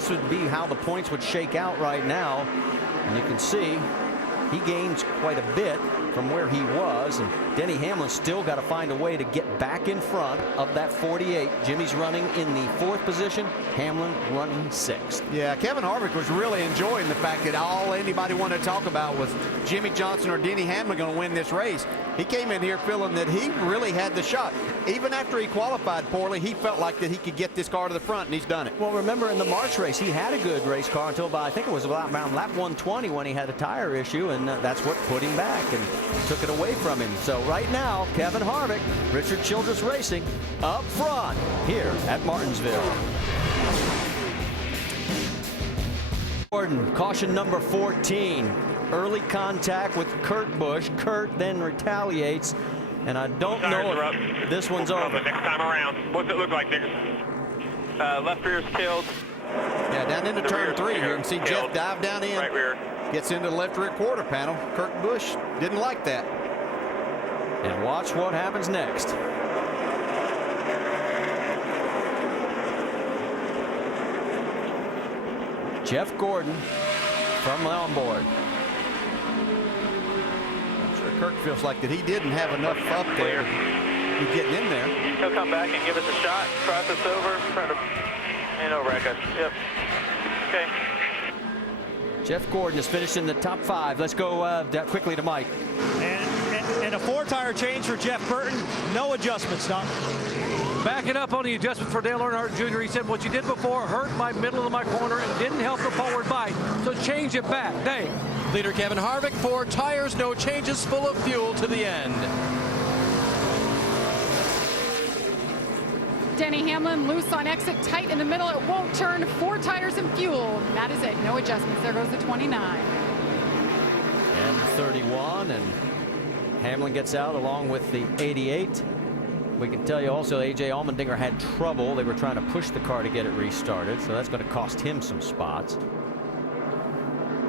this would be how the points would shake out right now. And you can see he gains quite a bit from where he was, and Denny Hamlin's still got to find a way to get back in front of that 48. Jimmy's running in the 4th position, Hamlin running 6th. Yeah, Kevin Harvick was really enjoying the fact that all anybody wanted to talk about was Jimmy Johnson or Denny Hamlin going to win this race. He came in here feeling that he really had the shot. Even after he qualified poorly, he felt like that he could get this car to the front, and he's done it. Well, remember in the March race, he had a good race car until about, I think it was around lap 120 when he had a tire issue, and that's what put him back and took it away from him. So right now, Kevin Harvick, Richard Childress Racing, up front here at Martinsville. Gordon, caution number 14. Early contact with Kurt Busch. Kurt then retaliates, and I don't know if this one's over. Next time around. What's it look like, Nick? Left rear's killed. Yeah, down into turn 3 here, and see Jeff dive down in. Right rear. Gets into the left rear quarter panel. Kurt Busch didn't like that. And watch what happens next. Jeff Gordon from on board. I'm sure Kurt feels like that he didn't have enough up there. He's getting in there. He'll come back and give us a shot. Cross us over. Try to and over, I guess. Yep. Okay. Jeff Gordon is finished in the top 5. Let's go quickly to Mike. And a 4-tire change for Jeff Burton. No adjustments, Doc. Backing up on the adjustment for Dale Earnhardt Jr. He said, what you did before hurt my middle of my corner and didn't help the forward bite. So change it back. Dave. Leader Kevin Harvick, 4 tires, no changes, full of fuel to the end. Denny Hamlin loose on exit, tight in the middle. It won't turn. 4 tires and fuel. That is it. No adjustments. There goes the 29. And 31, and Hamlin gets out along with the 88. We can tell you also A.J. Allmendinger had trouble. They were trying to push the car to get it restarted, so that's going to cost him some spots.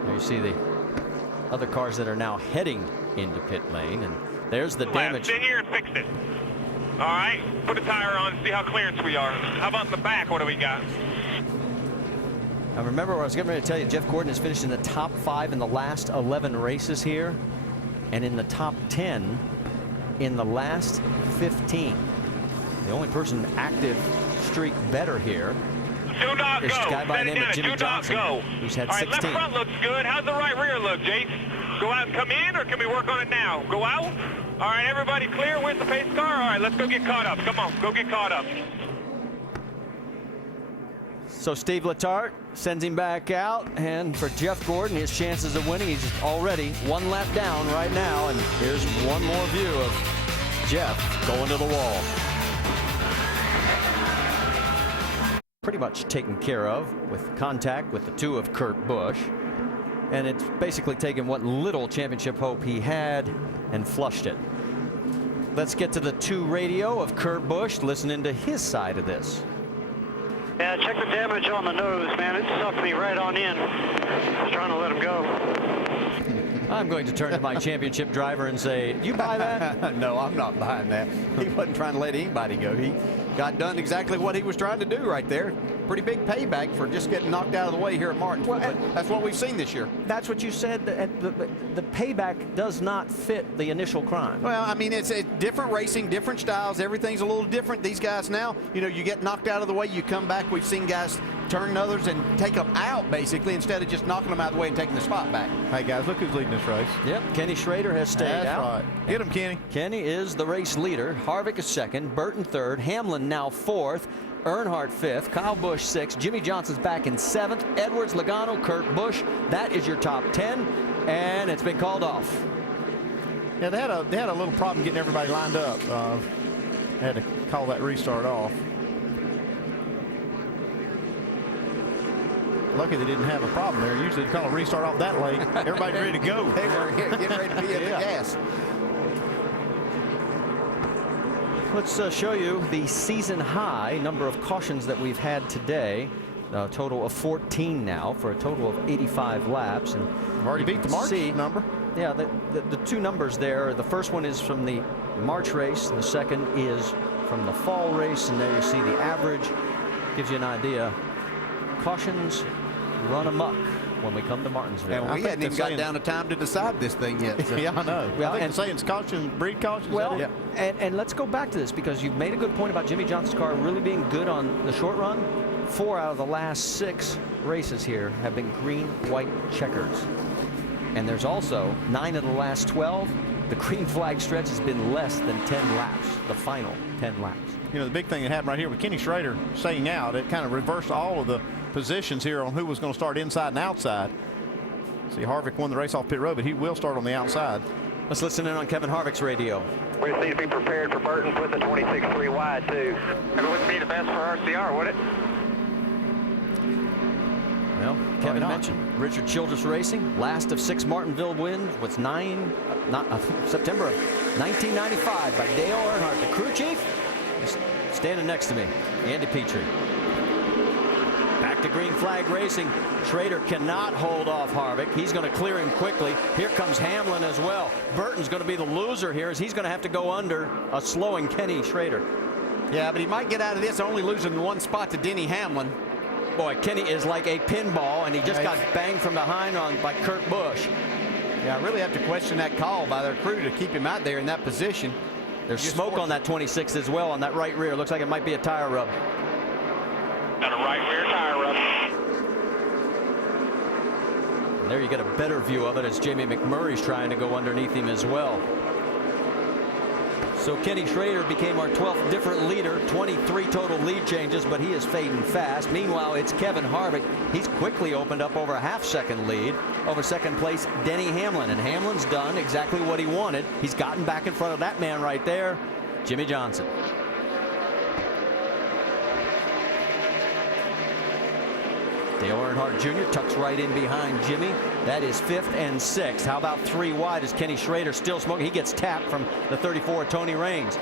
There you see the other cars that are now heading into pit lane, and there's the damage. Sit here and fix it. All right, put a tire on, see how clearance we are. How about in the back? What do we got? Now remember what I was getting ready to tell you. Jeff Gordon has finished in the top 5 in the last 11 races here, and in the top 10 in the last 15. The only person active streak better here Do not is go. a guy by the name of Jimmy Do Johnson, not go. who's had All right, 16. left front looks good. How's the right rear look, Jace? Go out and come in, or can we work on it now? Go out? All right, everybody clear with the pace car? All right, let's go get caught up. Come on, go get caught up. So Steve Letarte sends him back out, and for Jeff Gordon, his chances of winning, he's already 1 lap down right now, and here's one more view of Jeff going to the wall. Pretty much taken care of with contact with the 2 of Kurt Busch, and it's basically taken what little championship hope he had and flushed it. Let's get to the 2 radio of Kurt Busch, listening to his side of this. Yeah, check the damage on the nose, man. It sucked me right on in. Just trying to let him go. I'm going to turn to my championship driver and say, you buy that? No, I'm not buying that. He wasn't trying to let anybody go. He got done exactly what he was trying to do right there. Pretty big payback for just getting knocked out of the way here at Martinsville. But that's what we've seen this year. That's what you said. The payback does not fit the initial crime. Well, I mean, it's different racing, different styles. Everything's a little different. These guys now, you know, you get knocked out of the way, you come back. We've seen guys turn others and take them out, basically, instead of just knocking them out of the way and taking the spot back. Hey, guys, look who's leading this race. Yep, Kenny Schrader has stayed That's out. right. Get him, Kenny. Kenny is the race leader. Harvick is 2nd, Burton 3rd, Hamlin now 4th, Earnhardt 5th, Kyle Busch 6th, Jimmy Johnson's back in 7th, Edwards, Logano, Kurt Busch. That is your top 10, and it's been called off. Yeah, they had a little problem getting everybody lined up. They had to call that restart off. Lucky they didn't have a problem there. Usually they call a restart off that late. Everybody's ready to go. They were getting ready to be at the gas. Let's show you the season high number of cautions that we've had today. A total of 14 now for a total of 85 laps. And We've already beat the March number. Yeah, the 2 numbers there. The first one is from the March race. The second is from the fall race. And there you see the average. Gives you an idea. cautions run amok when we come to Martinsville. And we hadn't even got down to time to decide this thing yet. So. Yeah, I know. Well, I think and they're saying it's caution, breed caution. Well, and let's go back to this because you've made a good point about Jimmie Johnson's car really being good on the short run. 4 out of the last 6 races here have been green, white checkers. And there's also 9 of the last 12. The green flag stretch has been less than 10 laps, the final 10 laps. You know, the big thing that happened right here with Kenny Schrader staying out, it kind of reversed all of the positions here on who was going to start inside and outside. See, Harvick won the race off pit road, but he will start on the outside. Let's listen in on Kevin Harvick's radio. We just need to be prepared for Burton putting the 26.3 wide, too. It wouldn't be the best for RCR, would it? Well, Kevin mentioned Richard Childress Racing, last of 6 Martinsville wins, was September of 1995 by Dale Earnhardt, the crew chief. He's standing next to me, Andy Petrie. Back to green flag racing. Schrader cannot hold off Harvick. He's going to clear him quickly. Here comes Hamlin as well. Burton's going to be the loser here as he's going to have to go under a slowing Kenny Schrader. Yeah, but he might get out of this only losing 1 spot to Denny Hamlin. Boy, Kenny is like a pinball, and he just got banged from behind by Kurt Busch. Yeah, I really have to question that call by their crew to keep him out there in that position. There's smoke on that 26 as well on that right rear. Looks like it might be a tire rub. Got a right rear tire rub. And there you get a better view of it as Jamie McMurray's trying to go underneath him as well. So Kenny Schrader became our 12th different leader, 23 total lead changes, but he is fading fast. Meanwhile, it's Kevin Harvick. He's quickly opened up over a half-second lead over second place Denny Hamlin, and Hamlin's done exactly what he wanted. He's gotten back in front of that man right there, Jimmie Johnson. Dale Earnhardt Jr. tucks right in behind Jimmy. That is 5th and 6th. How about 3 wide as Kenny Schrader still smoking? He gets tapped from the 34 Tony Raines.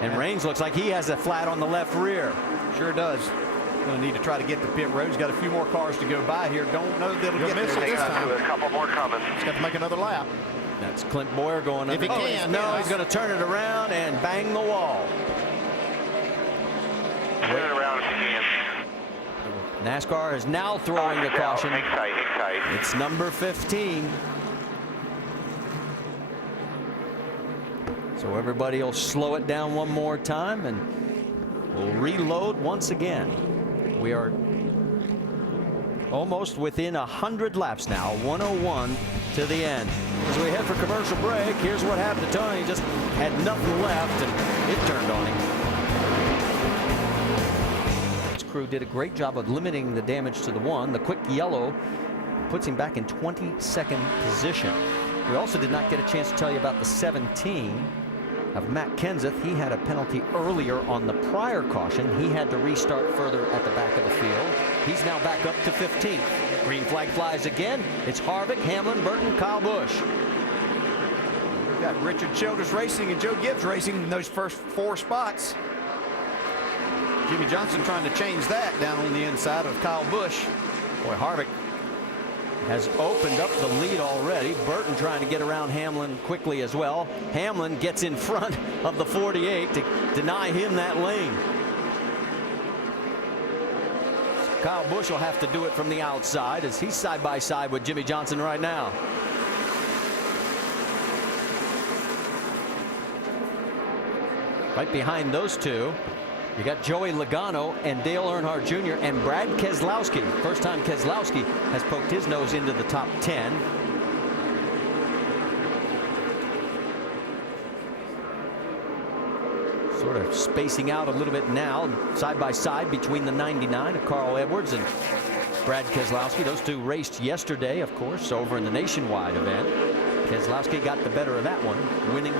And Raines looks like he has a flat on the left rear. Sure does. Going to need to try to get to pit road. He's got a few more cars to go by here. Don't know that he'll get there this time. A couple more coming. He's got to make another lap. That's Clint Boyer going if he can. No, he's going to turn it around and bang the wall. Turn it around if you can. NASCAR is now throwing the caution. Hang tight, hang tight. It's number 15. So everybody will slow it down one more time and we'll reload once again. We are almost within 100 laps now, 101 to the end. As we head for commercial break, here's what happened to Tony. He just had nothing left and it turned on him. Crew did a great job of limiting the damage to the 1. The quick yellow puts him back in 22nd position. We also did not get a chance to tell you about the 17 of Matt Kenseth. He had a penalty earlier on the prior caution. He had to restart further at the back of the field. He's now back up to 15th. Green flag flies again. It's Harvick, Hamlin, Burton, Kyle Busch. We've got Richard Childress Racing and Joe Gibbs Racing in those first 4 spots. Jimmie Johnson trying to change that down on the inside of Kyle Busch. Boy, Harvick has opened up the lead already. Burton trying to get around Hamlin quickly as well. Hamlin gets in front of the 48 to deny him that lane. Kyle Busch will have to do it from the outside as he's side by side with Jimmie Johnson right now. Right behind those two, you got Joey Logano and Dale Earnhardt Jr. and Brad Keselowski. First time Keselowski has poked his nose into the top 10. Sort of spacing out a little bit now, side by side between the 99 of Carl Edwards and Brad Keselowski. Those two raced yesterday, of course, over in the Nationwide event. Keselowski got the better of that one, winning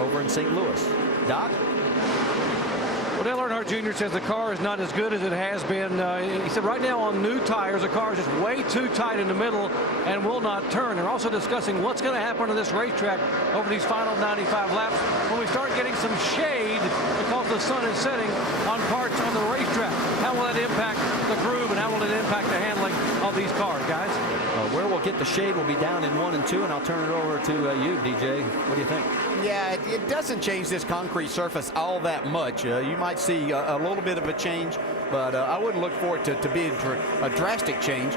over in St. Louis. Doc? Well, Dale Earnhardt Jr. says the car is not as good as it has been. He said right now on new tires, the car is just way too tight in the middle and will not turn. They're also discussing what's going to happen to this racetrack over these final 95 laps when we start getting some shade because the sun is setting on parts on the racetrack. How will that impact the groove and how will it impact the handling of these cars, guys. Where we'll get the shade will be down in 1 and 2, and I'll turn it over to you, DJ. What do you think? Yeah, it doesn't change this concrete surface all that much. You might see a little bit of a change, but I wouldn't look for it to be a drastic change.